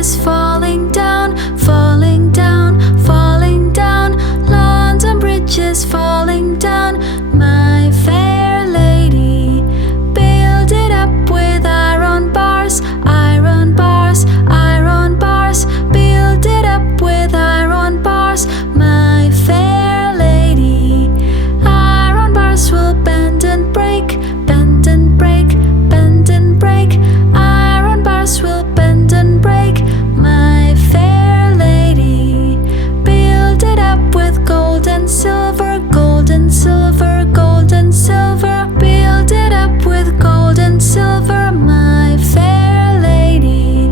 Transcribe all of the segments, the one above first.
bridges falling down, falling down, falling down. London Bridge is falling down. My fair lady, build it up with iron bars, iron bars, iron bars. Build it up with iron bars, my fair lady. Iron bars will bend and break, bend and break, bend and break. Iron bars will bend and break, my fair lady. Build it up with gold and silver, gold and silver, gold and silver. Build it up with gold and silver, my fair lady.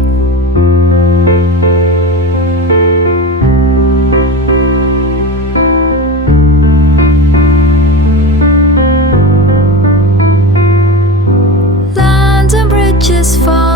London Bridge is falling